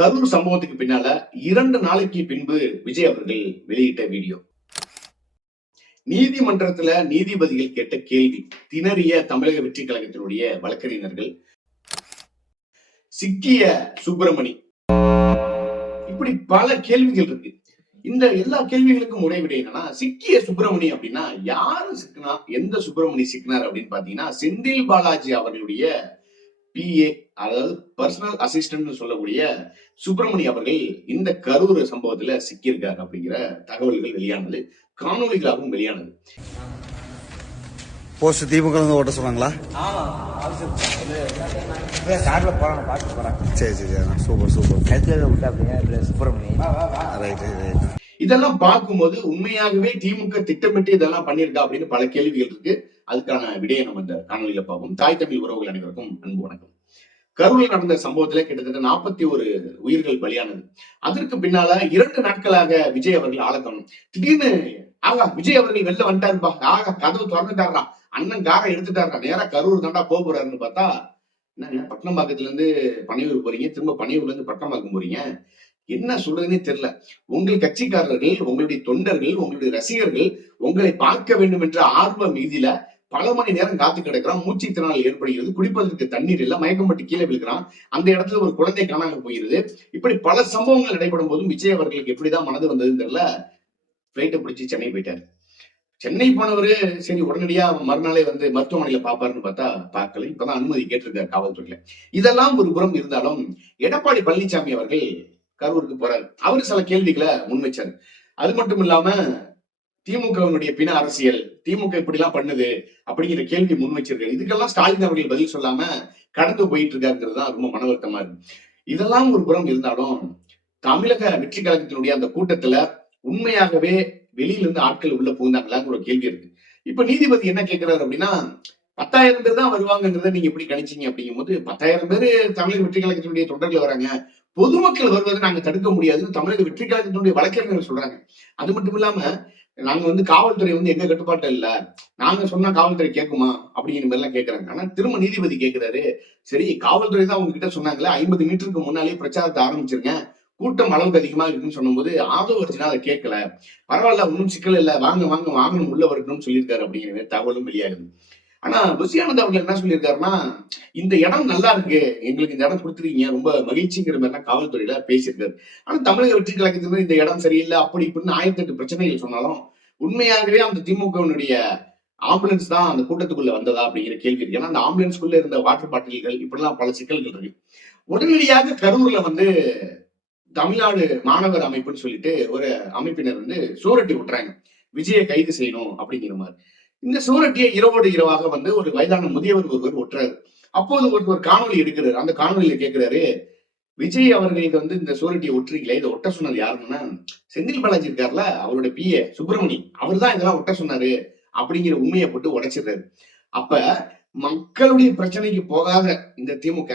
கரூர் சம்பவத்துக்கு பின்னால இரண்டு நாளைக்கு பின்பு விஜய் அவர்கள் வெளியிட்ட வீடியோ. நீதிமன்றத்துல நீதிபதிகள் கேட்ட கேள்வி திணறிய தமிழக வெற்றி கழகத்தினுடைய வழக்கறிஞர்கள் சிக்கிய சுப்பிரமணி. இப்படி பல கேள்விகள் இருக்கு. இந்த எல்லா கேள்விகளுக்கும் ஒரே விட என்னன்னா சிக்கிய சுப்பிரமணி அப்படின்னா யாரு சிக்கினா எந்த சுப்பிரமணி சிக்கினார் அப்படின்னு பாத்தீங்கன்னா செந்தில் பாலாஜி அவர்களுடைய பிஏ அதாவது பர்சனல் அசிஸ்டன்ட் சொல்லக்கூடிய சுப்பிரமணி அவர்கள் இந்த கரூர் சம்பவத்துல சிக்கியிருக்காரு அப்படிங்கிற தகவல்கள் வெளியானது காணொலிகளாகவும் வெளியானது. போஸ்ட் திமுக இருந்து ஓட்ட சொன்னாங்களா? சரி. Super super. கழுத்துல விட்டா அப்படியே சுப்பிரமணி. ரைட் ரைட் இதெல்லாம் பார்க்கும்போது உண்மையாகவே திமுக திட்டமிட்டு இதெல்லாம் பண்ணியிருக்கா அப்படின்னு பல கேள்விகள் இருக்கு. அதுக்கான விடையை நம்ம இந்த காணொலியில பார்ப்போம். தாய் தமிழ் உறவுகள் அனைவருக்கும் அன்பு வணக்கம். கரூரில் நடந்த சம்பவத்துல கிட்டத்தட்ட நாற்பத்தி ஒரு உயிர்கள் பலியானது. அதற்கு பின்னால இரண்டு நாட்களாக விஜய் அவர்கள் ஆளக்கணும் திடீர்னு ஆகா விஜய் அவர்கள் வெளில வந்துட்டாருப்பா. ஆகா கதவு திறந்துட்டாரா அண்ணன் காரை எடுத்துட்டாரா நேரா கரூர் தாண்டா போக போறாருன்னு பார்த்தா என்னங்க பட்டணம்பாக்கத்துல இருந்து பனையூர் போறீங்க திரும்ப பனையூர்ல இருந்து பட்டணம்பாக்கம் போறீங்க? என்ன சொல்றதுன்னே தெரியல. உங்கள் கட்சிக்காரர்கள் உங்களுடைய தொண்டர்கள் உங்களுடைய ரசிகர்கள் உங்களை பார்க்க வேண்டும் என்ற ஆர்வ மீதியில பல மணி நேரம் காத்து கிடக்கிறான் மூச்சு திறனால் ஏற்படுகிறது குடிப்பதற்கு தண்ணீர் இல்ல மயக்கம் பட்டு கீழே விழுகிறான். அந்த இடத்துல ஒரு குழந்தை காணாமல் போயிருது இப்படி பல சம்பவங்கள் நடைபெறும் போதும் விஜய் அவர்களுக்கு எப்படிதான் மனது வந்ததுன்னு தெரியல. பிளைட்டை பிடிச்சி சென்னை போயிட்டாரு. சென்னை போனவரு சரி உடனடியா மறுநாளே வந்து மருத்துவமனையில பாப்பாருன்னு பார்த்தா பார்க்கல. இப்பதான் அனுமதி கேட்டிருக்காரு காவல்துறையில. இதெல்லாம் ஒரு புறம் இருந்தாலும் எடப்பாடி பழனிசாமி அவர்கள் கரூருக்கு போறாரு. அவரு சில கேள்விகளை முன்வைச்சாரு. அது மட்டும் இல்லாம திமுகவினுடைய பின அரசியல் திமுக இப்படி எல்லாம் பண்ணுது அப்படிங்கிற கேள்வி முன் வச்சிருக்காரு. இதுக்கெல்லாம் ஸ்டாலின் அவர்கள் பதில் சொல்லாம கடந்து போயிட்டு இருக்காருங்கிறது தான் ரொம்ப மன வருத்தமா இருக்கு. இதெல்லாம் ஒரு புறம் இருந்தாலும் தமிழக வெற்றி கழகத்தினுடைய அந்த கூட்டத்துல உண்மையாகவே வெளியில இருந்து ஆட்கள் உள்ள புகுந்தாங்களாங்கிற ஒரு கேள்வி இருக்கு. இப்ப நீதிபதி என்ன கேட்கிறாரு அப்படின்னா பத்தாயிரம் பேர் தான் வருவாங்கன்றத நீங்க எப்படி கணிச்சீங்க அப்படிங்கும்போது பத்தாயிரம் பேர் தமிழக வெற்றி கழகத்தினுடைய தொண்டர்கள் வராங்க. பொதுமக்கள் வருவதை நாங்க தடுக்க முடியாதுன்னு தமிழக வெற்றி கழகத்தினுடைய வழக்கறிஞர்கள் சொல்றாங்க. அது மட்டும் இல்லாம நாங்க வந்து காவல்துறை வந்து எங்க கட்டுப்பாட்டு இல்ல. நாங்க சொன்னா காவல்துறை கேட்குமா? அப்படிங்கிற மாதிரி எல்லாம் கேக்குறாங்க ஆனா திரும்ப நீதிபதி கேக்குறாரு சரி காவல்துறை தான் உங்ககிட்ட சொன்னாங்களே ஐம்பது மீட்டருக்கு முன்னாலே பிரச்சாரத்தை ஆரம்பிச்சிருங்க. கூட்டம் அளவுக்கு அதிகமா இருக்குன்னு சொன்னும்போது ஆதோ வச்சுனா அதை கேட்கல. பரவாயில்ல ஒன்றும் சிக்கல் இல்ல. வாங்க வாங்க வாங்கணும் உள்ள வரணும்னு சொல்லியிருக்காரு அப்படிங்கிற தகவலும் வெளியாகுது. ஆனா ருசியானந்த் அவர்கள் என்ன சொல்லியிருக்காருன்னா இந்த இடம் நல்லா இருக்கு எங்களுக்கு இந்த இடம் கொடுத்துருக்கீங்க ரொம்ப மகிழ்ச்சிங்கிற மாதிரிலாம் காவல்துறையில பேசியிருக்காரு. ஆனா தமிழக வெற்றி கழகத்துல இந்த இடம் சரியில்லை அப்படி இப்படின்னு ஆயிரத்தி எட்டு பிரச்சனைகள் சொன்னாலும் உண்மையாகவே அந்த திமுகவினுடைய ஆம்புலன்ஸ் தான் அந்த கூட்டத்துக்குள்ள வந்ததா அப்படிங்கிற கேள்வி இருக்கு. ஏன்னா அந்த ஆம்புலன்ஸ்குள்ள இருந்த வாட்டர் பாட்டில்கள் இப்படிலாம் பல சிக்கல்கள் இருக்கு. உடனடியாக கரூர்ல வந்து தமிழ்நாடு மாணவர் அமைப்புன்னு சொல்லிட்டு ஒரு அமைப்பினர் வந்து சூரட்டி விட்டுறாங்க. விஜயை கைது செய்யணும் அப்படிங்கிற மாதிரி. இந்த சூரட்டியை இரவோடு இரவாக வந்து ஒரு வயதான முதியவர் ஒருவர் ஒட்டுறாரு அப்போது ஒரு ஒரு காணொலி எடுக்கிறார். அந்த காணொலியில கேட்கிறாரு விஜய் அவர்களுக்கு வந்து இந்த சூரட்டியை ஒட்டுறீங்களே இதை ஒட்ட சொன்னது யாருன்னா செந்தில் பாலாஜி இருக்கார்ல அவரோட பிஏ சுப்பிரமணி. அவர் தான் இதெல்லாம் ஒட்ட சொன்னாரு அப்படிங்கிற உண்மையை போட்டு உடைச்சிடுறாரு. அப்ப மக்களுடைய பிரச்சனைக்கு போகாத இந்த திமுக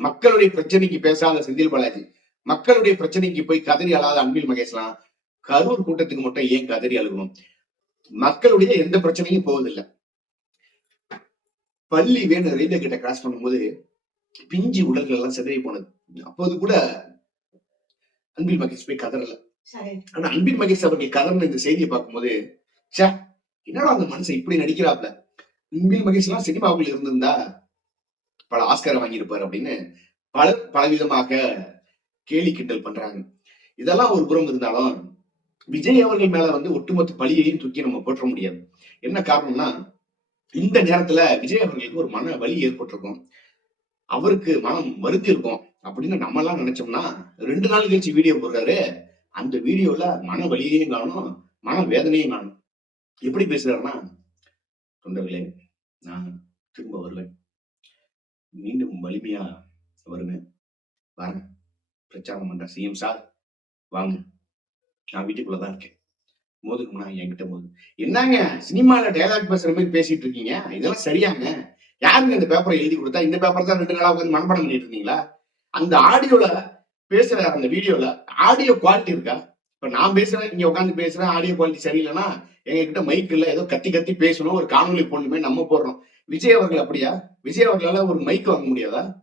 மக்களுடைய பிரச்சனைக்கு பேசாத செந்தில் பாலாஜி மக்களுடைய பிரச்சனைக்கு போய் கதறி அழாத அன்பில் மகேஷ்லாம் கரூர் கூட்டத்துக்கு மட்டும் ஏன் கதறி அழுகணும்? மக்களுடைய எந்த பிரச்சனையும் போவதில்லை. பள்ளி வேணும் ரயில்வே கிட்ட கிராஸ் பண்ணும்போது பிஞ்சு உடல்கள் எல்லாம் சிதறி போனது. அப்போது கூட அன்பில் மகேஷ் போய் கதறல. ஆனா அன்பில் மகேஷ் அவர்கள் கதர்ன இந்த செய்தியை பார்க்கும்போது ச்சே என்னடா அந்த மனுஷன் இப்படி நடிக்கிறாப்ல? அன்பில் மகேஷ் எல்லாம் சினிமாவில் இருந்திருந்தா பல ஆஸ்காரம் வாங்கியிருப்பாரு அப்படின்னு பலர் பலவிதமாக கேலி கிண்டல் பண்றாங்க. இதெல்லாம் ஒரு புறம் இருந்தாலும் விஜய் அவர்கள் மேல வந்து ஒட்டுமொத்த பழியையும் தூக்கி நம்ம போற்ற முடியாது. என்ன காரணம்னா இந்த நேரத்துல விஜய் அவர்களுக்கு ஒரு மன வலி ஏற்பட்டிருக்கும். அவருக்கு மனம் வருத்தி இருக்கும். அப்படின்னு நம்ம எல்லாம் நினைச்சோம்னா ரெண்டு நாள் கழிச்சு வீடியோ போடுறாரு. அந்த வீடியோல மன வலியையும் காணும் மன வேதனையும் காணும். எப்படி பேசுறாருன்னா தொண்டர்களே நான் திரும்ப வருவேன். மீண்டும் வலிமையா வருவேன். வரேன் பிரச்சாரம் பண்ற சிஎம் சார் வாங்க. நான் வீட்டுக்குள்ளதான் இருக்கேன். மோதுக்கும்னா என்கிட்ட மோது என்னங்க சினிமால டயலாக் பேசுற மாதிரி பேசிட்டு இருக்கீங்க? இதெல்லாம் சரியாங்க. யாருங்க இந்த பேப்பரை எழுதி கொடுத்தா? இந்த பேப்பர் தான் ரெண்டு நாளா உட்காந்து மனப்பாடம் பண்ணிட்டு இருந்தீங்களா? அந்த ஆடியோல பேசுற அந்த வீடியோல ஆடியோ குவாலிட்டி இருக்கா? இப்ப நான் பேசுறேன் இங்க உட்காந்து பேசுறேன் ஆடியோ குவாலிட்டி சரியில்லைன்னா எங்ககிட்ட மைக் இல்ல ஏதோ கத்தி கத்தி பேசணும் ஒரு காணொலி போடணுமே நம்ம போடுறோம். விஜய் அவர்கள் அப்படியா? விஜய் அவர்களால ஒரு மைக் வாங்க முடியாதா?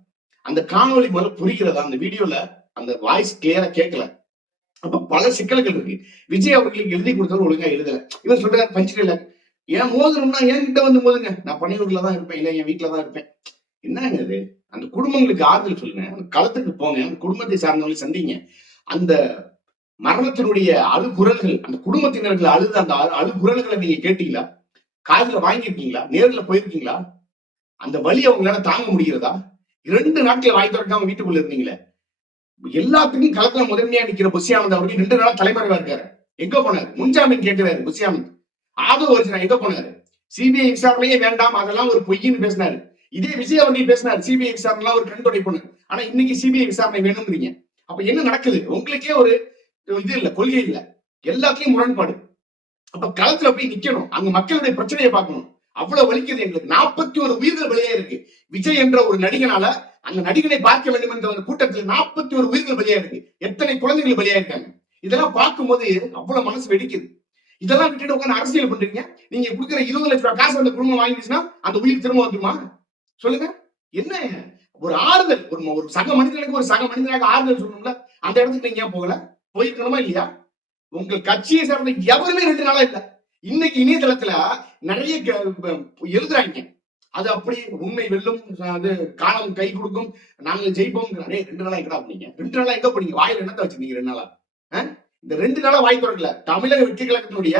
அந்த காணொலி முதல்ல புரிகிறதா? அந்த வீடியோல அந்த வாய்ஸ் கிளியரா கேட்கல. அப்ப பல சிக்கல்கள் இருக்கு. விஜய் அவர்களுக்கு எழுதி கொடுத்தவர் ஒழுங்கா எழுதல. இவர் சொல்றாரு பஞ்சில ஏன் மோதணும்னா என்கிட்ட வந்து மோதுங்க? நான் பணியூர்ல தான் இருப்பேன். இல்ல என் வீட்டுல தான் இருப்பேன். என்னங்க அது அந்த குடும்பங்களுக்கு ஆறுதல் சொல்லுங்க. அந்த களத்துக்கு போங்க. அந்த குடும்பத்தை சார்ந்தவங்களை சந்திங்க. அந்த மரணத்தினுடைய அழுகுரல்கள் அந்த குடும்பத்தினர்கள் அழுது அந்த அழு- அழுகுரல்களை நீங்க கேட்டீங்களா? காதுல வாங்கியிருக்கீங்களா? நேர்ல போயிருக்கீங்களா? அந்த வழி அவங்களால தாங்க முடிகிறதா? இரண்டு நாட்கள் வாய் திறக்காம வீட்டுக்குள்ள இருந்தீங்களே. எல்லாத்துக்கும் களத்துல முதன்மையா நிக்கிற புஷியானந்த் அவர்கள் ரெண்டு நாளா தலைமறைவா இருக்காரு. எங்க போனாரு? முன்ஜாமீன் கேட்கிறாரு புஷியானந்த் ஆதவ வருஷம் எங்க போனாரு? சிபிஐ விசாரணையே வேண்டாம் அதெல்லாம் ஒரு பொய்ன்னு பேசினாரு. இதே விஜய் அவர்கள் பேசினாரு சிபிஐ விசாரணை ஒரு கண் துடைப்புன்னு ஆனா இன்னைக்கு சிபிஐ விசாரணை வேணும்ங்கிறீங்க. அப்ப என்ன நடக்குது? உங்களுக்கே ஒரு இது இல்ல கொள்கை இல்ல. எல்லாத்துலயும் முரண்பாடு. அப்ப களத்துல போய் நிக்கணும். அங்க மக்களுடைய பிரச்சனையை பார்க்கணும். அவ்வளவு வலிக்குது எங்களுக்கு. நாற்பத்தி ஒரு உயிர்கள் பலியா இருக்கு. விஜய் என்ற ஒரு நடிகனால அந்த நடிகனை பார்க்க வேண்டும் என்ற ஒரு கூட்டத்தில் நாற்பத்தி ஒரு உயிர்கள் பலியா இருக்கு எத்தனை குழந்தைகள் பலியா இருக்காங்க இதெல்லாம் பார்க்கும்போது அவ்வளவு மனசு வெடிக்குது. இதெல்லாம் விட்டுட்டு உட்காந்து அரசியல் பண்றீங்க? நீங்க கொடுக்குற இருபது லட்சம் ரூபாய் காசு அந்த குடும்பம் வாங்கிடுச்சுன்னா அந்த உயிர் திரும்ப வந்துருமா? சொல்லுங்க. என்ன? ஒரு ஆறுதல். ஒரு ஒரு சக மனிதனுக்கு ஒரு சக மனிதனாக ஆறுதல் சொல்லணும்ல? அந்த இடத்துக்கு நீங்க ஏன் போகல? போயிருக்கணுமா இல்லையா? உங்கள் கட்சியை சார்ந்த எவருமே ரெண்டு நாளா இல்ல. இன்னைக்கு இணையதளத்துல நிறைய க- எழுதுறாங்க. அது அப்படி உண்மை வெல்லும் அது காலம் கை கொடுக்கும். நாங்கள் ஜெயிப்போம் ரெண்டு நாளா எங்கடா பண்ணீங்க ரெண்டு நாளா எங்க பண்ணீங்க வாயில என்னத்தை வச்சிருந்தீங்க ரெண்டு நாளா? இந்த ரெண்டு நாளா வாய் திறக்கல. தமிழக வெற்றி கழகத்தினுடைய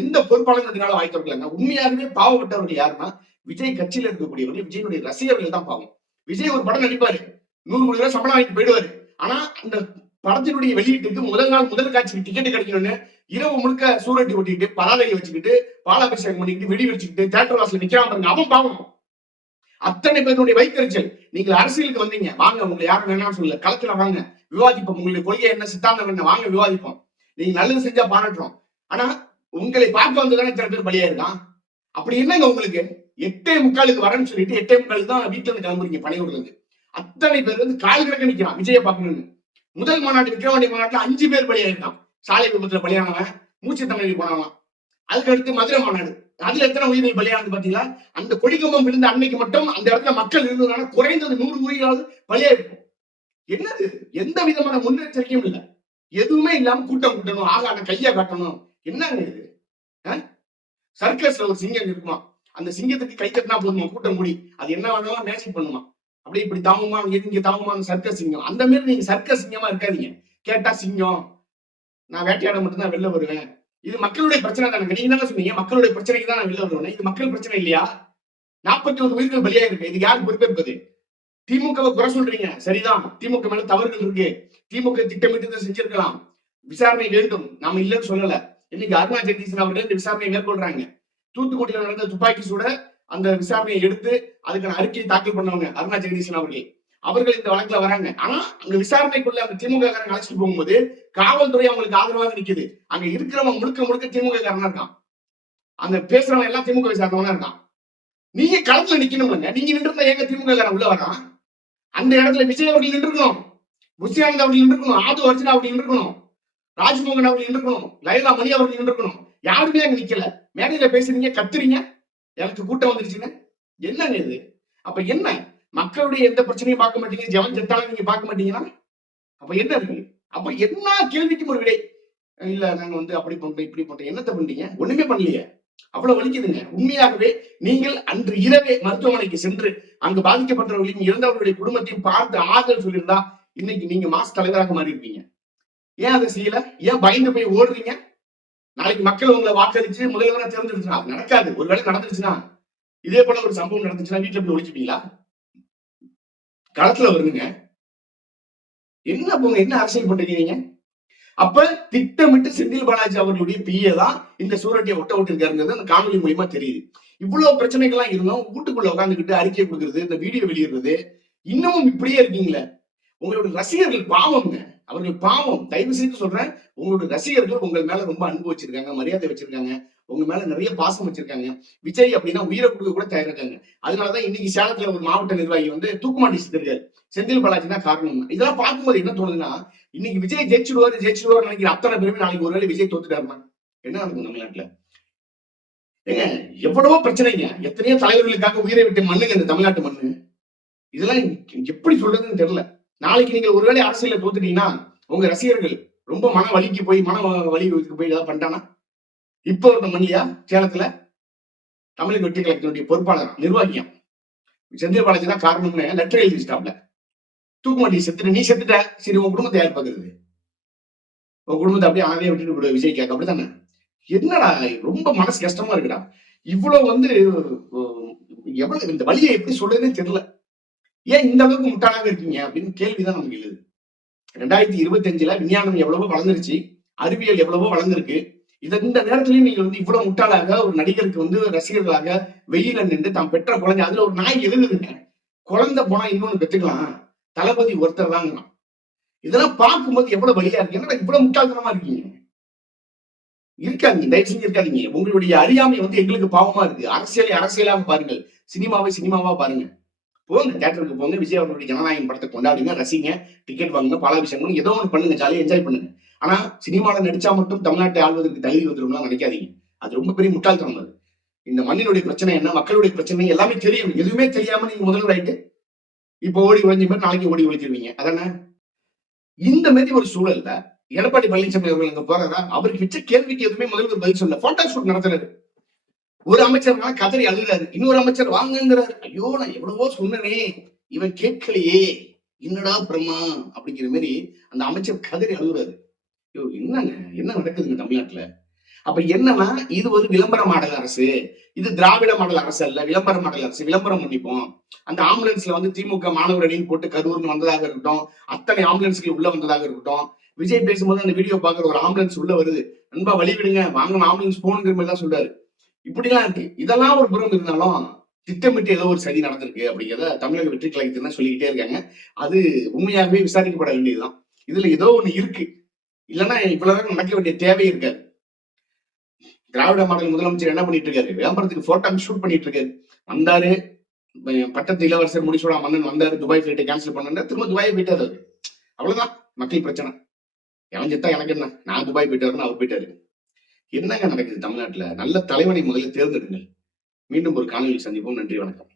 எந்த பொறுப்பாளர் ரெண்டு நாளா வாய் திறக்கலங்க உண்மையாகவே பாவப்பட்டவர்கள் யாருன்னா விஜய் கட்சியில இருக்கக்கூடியவர்கள் விஜயனுடைய ரசிகர்கள் தான் பாவம். விஜய் ஒரு படம் நடிப்பாரு. நூறு கோடி ரூபாய் சம்பளம் வாங்கிட்டு போயிடுவாரு. ஆனா அந்த படத்தினுடைய வெளியீட்டுக்கு முதல் நாள் முதல் காட்சிக்கு டிக்கெட் கிடைக்கணும்னு இரவு முழுக்க சூரட்டி ஒட்டிட்டு பலாலையை வச்சுக்கிட்டு பாலாபிஷேகம் பண்ணிக்கிட்டு வெடி வச்சுக்கிட்டு தேட்டர் வாசல் நிக்கிறான் பாருங்க அவன் பாவம். அத்தனை பேருடைய வைத்தறிச்சல். நீங்கள் அரசியலுக்கு வந்தீங்க. வாங்க உங்களை யாரும் வேணாம்னு சொல்லல. களத்துல வாங்க. விவாதிப்போம். உங்களுடைய கொள்கை என்ன சித்தாந்தம் என்ன? வாங்க விவாதிப்போம். நீங்க நல்லது செஞ்சா பாராட்டுறோம். ஆனா உங்களை பார்க்க வந்ததான இத்தனை பேர் பலியா இருக்கான் அப்படி என்னங்க உங்களுக்கு? எட்டே முக்காலுக்கு வரேன்னு சொல்லிட்டு எட்டே முக்காலுக்கு தான் வீட்டுல இருந்து கிளம்புறீங்க பனையூர்ல இருந்து. அத்தனை பேர் வந்து கால் கிடக்க நிக்கிறான். விஜய பார்க்கணும்னு. முதல் மாநாட்டு விக்கிரவாண்டி மாநாட்டுல அஞ்சு பேர் பலியா சாலை விபத்துல பலியானவன் மூச்சு தமிழில் போனவன். அதுக்கு அடுத்து மதுரை மாநாடு. அதுல எத்தனை உயிர்கள் பலியானது பாத்தீங்களா அந்த கொடிக்கம்பம் விழுந்த அன்னைக்கு மட்டும் அந்த இடத்துல மக்கள் இருந்ததுனால குறைந்தது நூறு உயிராவது பலியா இருக்கும் என்னது? எந்த விதமான முன்னெச்சரிக்கையும் இல்ல. எதுவுமே இல்லாம கூட்டம் கூட்டணும் ஆகான கையா காட்டணும். என்னங்க இது? சர்க்கஸ்ல ஒரு சிங்கம் இருக்குமா? அந்த சிங்கத்துக்கு கை கட்டினா போதுமா? கூட்டம் மூடி. அது என்ன வேணாலும் மேஜிக் பண்ணுமா அப்படி இப்படி தாமமா இங்க இங்க சர்க்கஸ் சிங்கம். அந்த மாதிரி நீங்க சர்க்கஸ் சிங்கமா இருக்காதீங்க. கேட்டா சிங்கம். நான் வேட்டையாட மட்டும்தான் வெளில வருவேன். இது மக்களுடைய பிரச்சனை தானே. நீங்க தானே சொன்னீங்க மக்களுடைய பிரச்சனைக்கு தான் நான் வெளில வருவேன். இது மக்கள் பிரச்சனை இல்லையா? நாற்பத்தி ஒரு உயிர்கள் பலியா இருக்கு இது யாருக்கு பொறுப்பேற்பது திமுகவை குறை சொல்றீங்க. சரிதான். திமுக மேல தவறுகள் இருக்கு. திமுக திட்டமிட்டு செஞ்சிருக்கலாம். விசாரணை வேண்டும். நாம இல்லைன்னு சொல்லல. இன்னைக்கு அருணா ஜெகதீசன் அவர்கள் இந்த விசாரணையை மேற்கொள்றாங்க. தூத்துக்குடியில் நடந்த துப்பாக்கி சூட அந்த விசாரணையை எடுத்து அதுக்கான அறிக்கையை தாக்கல் பண்ணவங்க அருணா ஜெகதீசன் அவர்கள். அவர்கள் இந்த வழக்குல வராங்க. ஆனா அங்க விசாரணைக்குள்ள அந்த திமுக காரங்க அழைச்சிட்டு போகும்போது காவல்துறை அவங்களுக்கு ஆதரவாக நிக்குது. அங்க இருக்கிறவன் முழுக்க முழுக்க திமுக காரனா இருக்கான். அந்த பேசுறவன் எல்லாம் திமுக விசாரணவனா இருக்கான். நீங்க களத்துல நிக்கணும்லங்க. நீங்க நின்று இருந்தா எங்க திமுக காரன் உள்ள வரான்? அந்த இடத்துல விஜய் அவர்கள் நின்றுக்கணும் புஷியானந்த் அவர்கள் நின்றுக்கணும் ஆது அர்ஜுனா அவர்கள் நின்றுக்கணும் ராஜ்மோகன் அவர்கள் நின்றுக்கணும் லைலா மணி அவர்கள் நின்றுக்கணும் யாருமே அங்க நிக்கல. மேடையில பேசுறீங்க கத்துறீங்க. எனக்கு கூட்டம் வந்துருச்சுன்னு என்னங்க இது? அப்ப என்ன? மக்களுடைய எந்த பிரச்சனையும் பார்க்க மாட்டீங்க. ஜெவன் செத்தாலும் நீங்க பார்க்க மாட்டீங்கன்னா அப்ப என்ன இருக்கு? அப்ப என்ன கேள்விக்கும் ஒரு விடை? இல்ல நாங்க வந்து அப்படி பண்றோம் இப்படி பண்றோம். என்னத்தை பண்ணீங்க ஒண்ணுமே பண்ணலையே. அவ்வளவு வலிக்குதுங்க. உண்மையாகவே நீங்கள் அன்று இரவே மருத்துவமனைக்கு சென்று அங்கு பாதிக்கப்பட்டவர்களையும் இறந்தவர்களுடைய குடும்பத்தையும் பார்த்து ஆறுதல் சொல்லியிருந்தா இன்னைக்கு நீங்க மாஸ் தலைவராக மாறி இருப்பீங்க ஏன் அதை செய்யல? ஏன் பயந்து போய் ஓடுறீங்க? நாளைக்கு மக்கள் உங்களை வாக்களிச்சு முதல்வரா தேர்ந்தெடுத்துனா அது நடக்காது. ஒருவேளை நடந்துருச்சுன்னா இதே போல ஒரு சம்பவம் நடந்துச்சுன்னா வீட்டுல போய் ஒழிச்சுப்பீங்களா? களத்துல வருங்க. என்ன போங்க என்ன அரசியல் பண்றீங்க அப்ப திட்டமிட்டு செந்தில் பாலாஜி அவர்களுடைய பிஏ தான் இந்த சூரட்டியை ஒட்ட விட்டுருக்காருங்கிறது அந்த காணொலி மூலியமா தெரியுது. இவ்வளவு பிரச்சனைகள்லாம் இருந்தோம் வீட்டுக்குள்ள உட்காந்துக்கிட்டு அறிக்கை கொடுக்கறது இந்த வீடியோ வெளியிடுறது இன்னமும் இப்படியே இருக்கீங்களே. உங்களோட ரசிகர்கள் பாவம்ங்க. அவர்கள் பாவம். தயவு செய்து சொல்றேன் உங்களோட ரசிகர்கள் உங்கள் மேல ரொம்ப அன்பு வச்சிருக்காங்க மரியாதை வச்சிருக்காங்க உங்க மேல நிறைய பாசம் வச்சிருக்காங்க. விஜய் அப்படின்னா உயிரை கொடுக்க கூட தயாரிருக்காங்க அதனாலதான் இன்னைக்கு சேலத்துல ஒரு மாவட்ட நிர்வாகி வந்து தூக்குமாட்டி செஞ்சிருக்காரு. செந்தில் பாலாஜி தான் காரணம். இதெல்லாம் பார்க்கும்போது என்ன தோணுதுன்னா இன்னைக்கு விஜய் ஜெயிச்சுடுவாரு ஜெயிச்சுடுவார் நினைக்கிற அத்தனை பேருமே நாளைக்கு ஒருவேளை விஜய் தோத்துட்டாருமா என்ன நடக்கும் தமிழ்நாட்டுல ஏங்க எவ்வளவோ பிரச்சனைங்க. எத்தனையோ தலைவர்களுக்காக உயிரை விட்டு மண்ணுங்க இந்த தமிழ்நாட்டு மண்ணு. இதெல்லாம் எப்படி சொல்றதுன்னு தெரியல. நாளைக்கு நீங்க ஒருவேளை அரசியல தோத்துட்டீங்கன்னா உங்க ரசிகர்கள் ரொம்ப மன வலிக்கு போய் மன வலி போய் ஏதாவது பண்ணிட்டானா இப்போ இருந்த மணியா சேலத்துல தமிழக வெற்றி கழகத்தினுடைய பொறுப்பாளர் நிர்வாகியம். செந்தில் பாலாஜி தான் காரணம்னு லெட்டர் எழுதி வச்சிட்டாப்ல தூக்க மாட்டி செத்துட்டு நீ செத்துட்ட சரி உன் குடும்பத்தை யார் பார்க்கறது? உன் குடும்பத்தை அப்படியே ஆனதே விட்டுட்டு விடு விஜய் கேட்க அப்படித்தானே? என்னடா ரொம்ப மனசு கஷ்டமா இருக்குடா. இவ்வளவு வந்து எவ்வளவு இந்த வழியை எப்படி சொல்றதுன்னே தெரியல. ஏன் இந்த அளவுக்கு முட்டாளாக இருக்கீங்க? அப்படின்னு கேள்விதான் நமக்கு எழுது. ரெண்டாயிரத்தி இருபத்தி அஞ்சுல விஞ்ஞானம் எவ்வளவோ வளர்ந்துருச்சு அறிவியல் எவ்வளவோ வளர்ந்துருக்கு. இத இந்த நேரத்திலயும் நீங்க வந்து இவ்வளவு முட்டாளாக ஒரு நடிகருக்கு வந்து ரசிகர்களாக வெயில நின்று தாம் பெற்ற குழந்தை அதுல ஒரு நாய் எழுதுதுங்க. குழந்தை போனா இன்னொன்னு பெற்றுக்கலாம். தளபதி ஒருத்தர் தாங்கலாம் இதெல்லாம் பார்க்கும்போது எவ்வளவு வழியா இருக்கு. என்னடா இவ்வளவு முட்டாள்தனமா இருக்கீங்க? இருக்காதீங்க தயவு செஞ்சு இருக்காதீங்க. உங்களுடைய அறியாமை வந்து எங்களுக்கு பாவமா இருக்கு. அரசியலை அரசியலாக பாருங்கள். சினிமாவை சினிமாவா பாருங்க. போங்க தேட்டருக்கு போங்க விஜய் அவர்களுடைய ஜனநாயகம் படத்தை கொண்டாடுங்க ரசிங்க டிக்கெட் வாங்குங்க பல விஷயங்களும் ஏதோ ஒன்று பண்ணுங்க ஜாலியாக என்ஜாய் பண்ணுங்க. ஆனா சினிமாவில் நடிச்சா மட்டும் தமிழ்நாட்டை ஆள்வதற்கு தகுதி வந்துடும்லாம் நினைக்காதீங்க. அது ரொம்ப பெரிய முட்டாள்தனம் அது. இந்த மண்ணினுடைய பிரச்சனை என்ன மக்களுடைய பிரச்சனை எல்லாமே தெரியும். எதுவுமே தெரியாம நீங்க முதல்வர் ஆயிட்டு இப்போ ஓடி ஒழிஞ்ச மாதிரி நாளைக்கு ஓடி ஒழிச்சிருவீங்க அதானே? இந்த மாதிரி ஒரு சூழல்ல எடப்பாடி பழனிசாமி அவர்கள் அங்க போறாரா? அவருக்கு வச்ச கேள்விக்கு எதுவுமே முதல்வர் பதில் சொல்ல போட்டோ ஷூட் நடத்துறாரு. ஒரு அமைச்சர்னால கதறி அழுகிறாரு. இன்னொரு அமைச்சர் வாங்குங்கிறாரு. ஐயோ நான் எவ்வளவோ சொன்னனே. இவன் கேட்கலையே. என்னடா பிரமா அப்படிங்கிற மாதிரி அந்த அமைச்சர் கதறி அழுகுறாரு. ஐயோ என்னங்க? என்ன நடக்குதுங்க தமிழ்நாட்டுல? அப்ப என்னன்னா இது ஒரு விளம்பர மாடல் அரசு. இது திராவிட மாடல் அரசு அல்ல. விளம்பர மாடல் அரசு. விளம்பரம் பண்ணிப்போம். அந்த ஆம்புலன்ஸ்ல வந்து திமுக மாணவர் அணின்னு போட்டு கரூர்னு வந்ததாக இருக்கட்டும் அத்தனை ஆம்புலன்ஸ்கள் உள்ள வந்ததாக இருக்கட்டும் விஜய் பேசும்போது அந்த வீடியோ பாக்குற ஒரு ஆம்புலன்ஸ் உள்ள வருது. நண்பா வழி விடுங்க. வாங்க ஆம்புலன்ஸ் போகணுங்கிற மாதிரி தான் சொல்றாரு. இப்படிலாம் இருக்கு. இதெல்லாம் ஒரு புறம் இருந்தாலும் திட்டமிட்டு ஏதோ ஒரு சதி நடந்திருக்கு அப்படிங்கிறத தமிழக வெற்றி கழகத்தினர் சொல்லிக்கிட்டே இருக்காங்க. அது உண்மையாகவே விசாரிக்கப்பட வேண்டியதுதான். இதுல ஏதோ ஒண்ணு இருக்கு. இல்லைன்னா இவ்வளவு நடக்க வேண்டிய தேவை இருக்காது. திராவிட மாடல் முதலமைச்சர் என்ன பண்ணிட்டு இருக்காரு? விளம்பரத்துக்கு போட்டோ ஷூட் பண்ணிட்டு இருக்காரு. வந்தாரு பட்டத்து இளவரசர் முடிச்சோட மன்னன் வந்தாரு துபாய் ஃபிளைட்டை கேன்சல் பண்ணா திரும்ப துபாய் போயிட்டாரு அவ்வளவுதான். மக்கள் பிரச்சனை. எவன் செத்தா எனக்கு என்ன? நான் துபாய் போயிட்டாருன்னு அவர் போயிட்டாரு. என்னங்க நடக்குது தமிழ்நாட்டுல? நல்ல தலைவனை முதலில் தேர்ந்தெடுங்கள். மீண்டும் ஒரு காணொலி சந்திப்போம். நன்றி வணக்கம்.